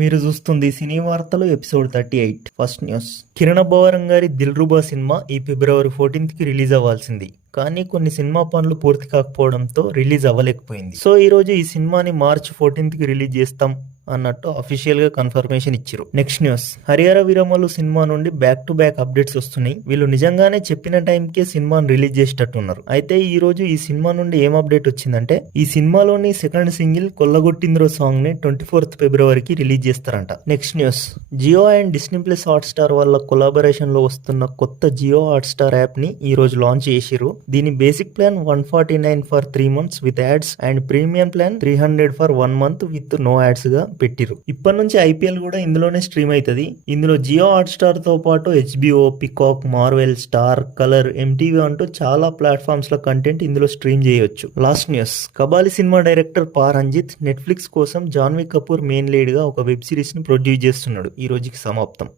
మీరు చూస్తుంది సినీ వార్తలు episode 38. First news. Kiran Abbavaram గారి దిల్రుబా సినిమా ఈ ఫిబ్రవరి 14th కి రిలీజ్ అవ్వాల్సింది. కానీ కొన్ని సినిమా పనులు పూర్తి కాకపోవడంతో రిలీజ్ అవ్వలేకపోయింది. సో ఈ రోజు ఈ సినిమాని మార్చ్ 14th కి రిలీజ్ చేస్తాం అన్నట్టు అఫీషియల్ గా కన్ఫర్మేషన్ ఇచ్చారు. Next news. Harihara Veeramallu cinema నుండి బ్యాక్ టు బ్యాక్ అప్డేట్స్ వస్తున్నాయి. వీళ్ళు నిజంగానే చెప్పిన టైంకే సినిమాను రిలీజ్ చేసేటట్టున్నారు. అయితే ఈ రోజు ఈ సినిమా నుండి ఏం అప్డేట్ వచ్చిందంటే ఈ సినిమాలోని సెకండ్ సింగిల్ కొల్లగొట్టింద్రో సాంగ్ ని 24th ఫిబ్రవరికి రిలీజ్ చేస్తారంట. Next news. Jio and Disney plus Hotstar వాళ్ళ కొలాబరేషన్ లో వస్తున్న కొత్త జియో హాట్ స్టార్ యాప్ ని ఈ రోజు లాంచ్ చేసిరు. దీని basic plan 149 for 3 months with ads and premium plan 300 for 1 month with no ads గా పెట్టిరు. ఇప్పటి నుంచి ఐపీఎల్ కూడా ఇందులోనే స్ట్రీమ్ అవుతుంది. ఇందులో జియో హాట్ స్టార్ తో పాటు HBO, peacock, Marvel, star, colour, MTV అంటూ చాలా ప్లాట్ఫామ్స్ లో కంటెంట్ ఇందులో స్ట్రీమ్ చేయొచ్చు. Last news. Kabali cinema director పా రంజిత్ నెట్ఫ్లిక్స్ కోసం జాన్వీ కపూర్ మెయిన్ లీడ్ గా ఒక వెబ్ సిరీస్ ని ప్రొడ్యూస్ చేస్తున్నాడు. ఈ రోజుకి సమాప్తం.